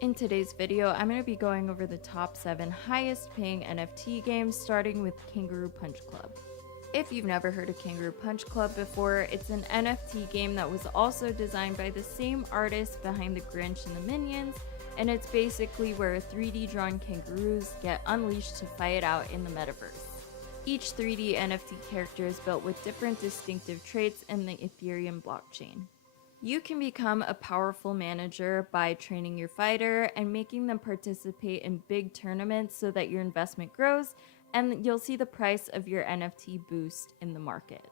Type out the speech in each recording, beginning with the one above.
In today's video, I'm going to be going over the top 7 highest paying NFT games, starting with Kangaroo Punch Club. If you've never heard of Kangaroo Punch Club before, it's an NFT game that was also designed by the same artist behind The Grinch and the Minions, and it's basically where 3D drawn kangaroos get unleashed to fight it out in the metaverse. Each 3D NFT character is built with different distinctive traits in the Ethereum blockchain. You can become a powerful manager by training your fighter and making them participate in big tournaments so that your investment grows and you'll see the price of your NFT boost in the market.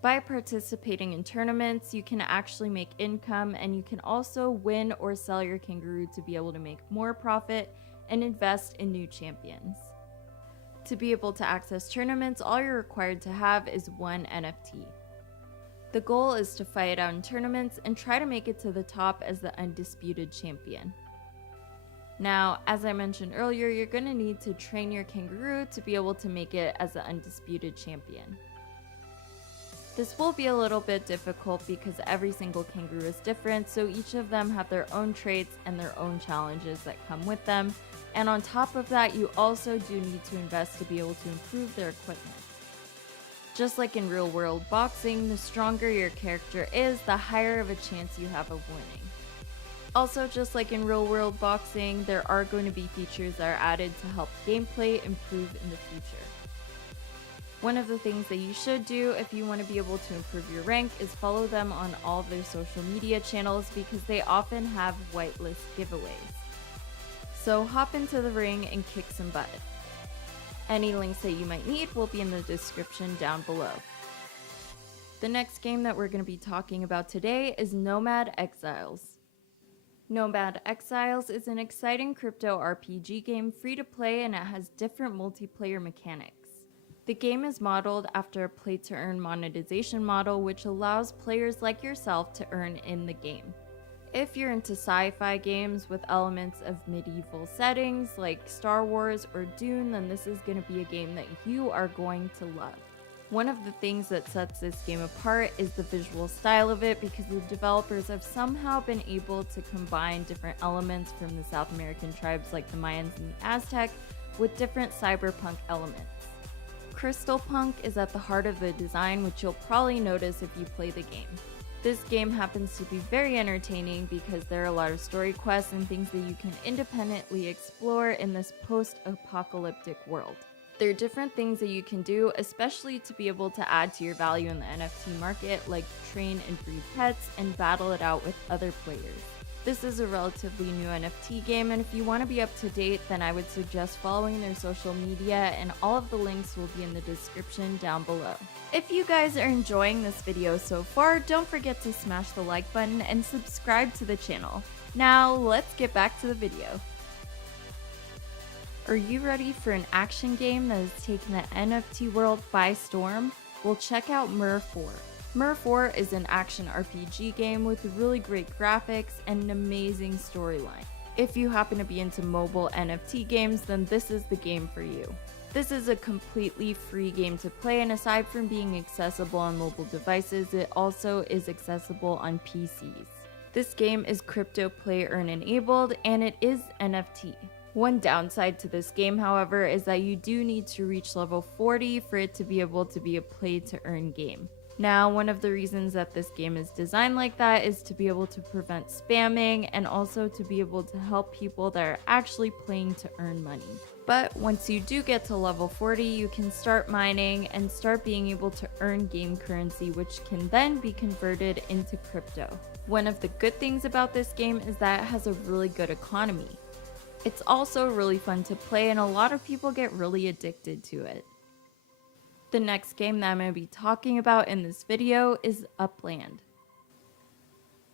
By participating in tournaments, you can actually make income, and you can also win or sell your kangaroo to be able to make more profit and invest in new champions. To be able to access tournaments, all you're required to have is one NFT. The goal is to fight out in tournaments and try to make it to the top as the undisputed champion. Now, as I mentioned earlier, you're going to need to train your kangaroo to be able to make it as the undisputed champion. This will be a little bit difficult because every single kangaroo is different, so each of them have their own traits and their own challenges that come with them. And on top of that, you also do need to invest to be able to improve their equipment. Just like in real world boxing, the stronger your character is, the higher of a chance you have of winning. Also, just like in real world boxing, there are going to be features that are added to help gameplay improve in the future. One of the things that you should do if you want to be able to improve your rank is follow them on all of their social media channels, because they often have whitelist giveaways. So hop into the ring and kick some butt. Any links that you might need will be in the description down below. The next game that we're going to be talking about today is Nomad Exiles. Nomad Exiles is an exciting crypto RPG game, free to play, and it has different multiplayer mechanics. The game is modeled after a play-to-earn monetization model, which allows players like yourself to earn in the game. If you're into sci-fi games with elements of medieval settings like Star Wars or Dune, then this is going to be a game that you are going to love. One of the things that sets this game apart is the visual style of it, because the developers have somehow been able to combine different elements from the South American tribes like the Mayans and the Aztec with different cyberpunk elements. Crystal punk is at the heart of the design, which you'll probably notice if you play the game. This game happens to be very entertaining because there are a lot of story quests and things that you can independently explore in this post-apocalyptic world. There are different things that you can do, especially to be able to add to your value in the NFT market, like train and breed pets and battle it out with other players. This is a relatively new NFT game, and if you want to be up to date, then I would suggest following their social media, and all of the links will be in the description down below. If you guys are enjoying this video so far, don't forget to smash the like button and subscribe to the channel. Now, let's get back to the video. Are you ready for an action game that has taken the NFT world by storm? Well, check out Murfour. Murfour is an action RPG game with really great graphics and an amazing storyline. If you happen to be into mobile NFT games, then this is the game for you. This is a completely free game to play, and aside from being accessible on mobile devices, it also is accessible on PCs. This game is crypto play earn enabled, and it is NFT. One downside to this game, however, is that you do need to reach level 40 for it to be able to be a play to earn game. Now, one of the reasons that this game is designed like that is to be able to prevent spamming, and also to be able to help people that are actually playing to earn money. But once you do get to level 40, you can start mining and start being able to earn game currency, which can then be converted into crypto. One of the good things about this game is that it has a really good economy. It's also really fun to play, and a lot of people get really addicted to it. The next game that I'm going to be talking about in this video is Upland.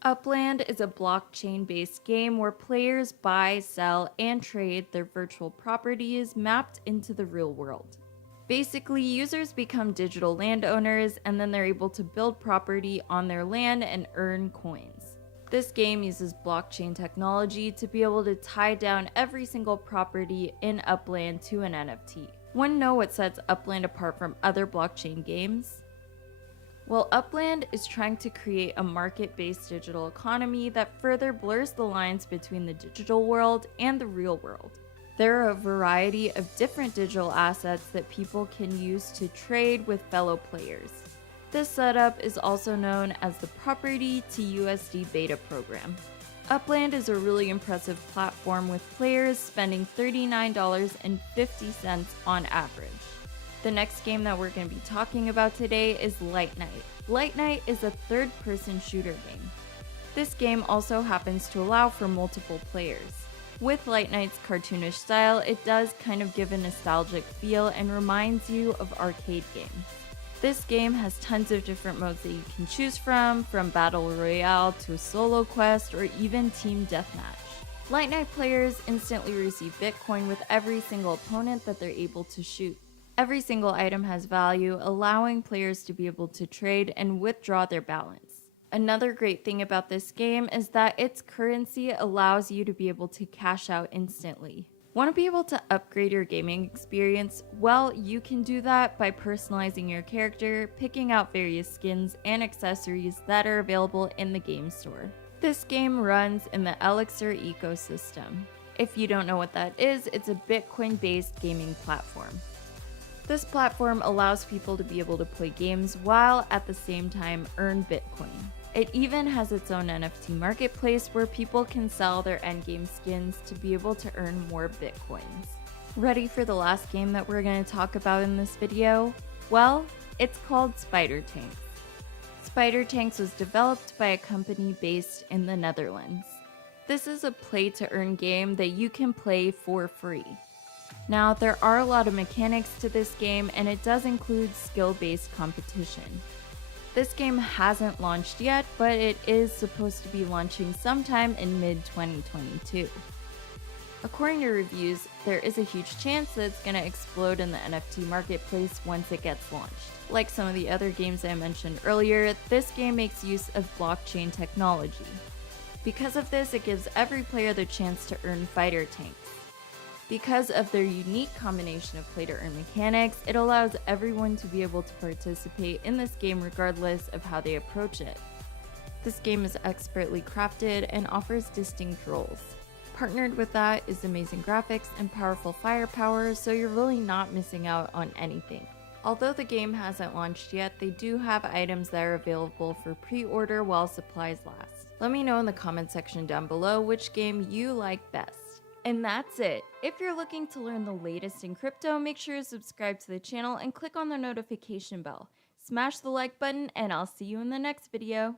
Upland is a blockchain-based game where players buy, sell, and trade their virtual properties mapped into the real world. Basically, users become digital landowners, and then they're able to build property on their land and earn coins. This game uses blockchain technology to be able to tie down every single property in Upland to an NFT. Want to know what sets Upland apart from other blockchain games? While Upland is trying to create a market-based digital economy that further blurs the lines between the digital world and the real world. There are a variety of different digital assets that people can use to trade with fellow players. This setup is also known as the Property to USD beta program. Upland is a really impressive platform with players spending $39.50 on average. The next game that we're going to be talking about today is Light Night. Light Night is a third-person shooter game. This game also happens to allow for multiple players. With Light Night's cartoonish style, it does kind of give a nostalgic feel and reminds you of arcade games. This game has tons of different modes that you can choose from Battle Royale to solo quest or even team deathmatch. Light Night players instantly receive Bitcoin with every single opponent that they're able to shoot. Every single item has value, allowing players to be able to trade and withdraw their balance. Another great thing about this game is that its currency allows you to be able to cash out instantly. Want to be able to upgrade your gaming experience? Well, you can do that by personalizing your character, picking out various skins and accessories that are available in the game store. This game runs in the Elixir ecosystem. If you don't know what that is, it's a Bitcoin-based gaming platform. This platform allows people to be able to play games while at the same time earn Bitcoin. It even has its own NFT marketplace where people can sell their endgame skins to be able to earn more Bitcoins. Ready for the last game that we're going to talk about in this video? Well, it's called Spider Tanks. Spider Tanks was developed by a company based in the Netherlands. This is a play-to-earn game that you can play for free. Now, there are a lot of mechanics to this game, and it does include skill-based competition. This game hasn't launched yet, but it is supposed to be launching sometime in mid-2022. According to reviews, there is a huge chance that it's going to explode in the NFT marketplace once it gets launched. Like some of the other games I mentioned earlier, this game makes use of blockchain technology. Because of this, it gives every player the chance to earn fighter tanks. Because of their unique combination of play-to-earn mechanics, it allows everyone to be able to participate in this game regardless of how they approach it. This game is expertly crafted and offers distinct roles. Partnered with that is amazing graphics and powerful firepower, so you're really not missing out on anything. Although the game hasn't launched yet, they do have items that are available for pre-order while supplies last. Let me know in the comment section down below which game you like best. And that's it. If you're looking to learn the latest in crypto, make sure to subscribe to the channel and click on the notification bell. Smash the like button, and I'll see you in the next video.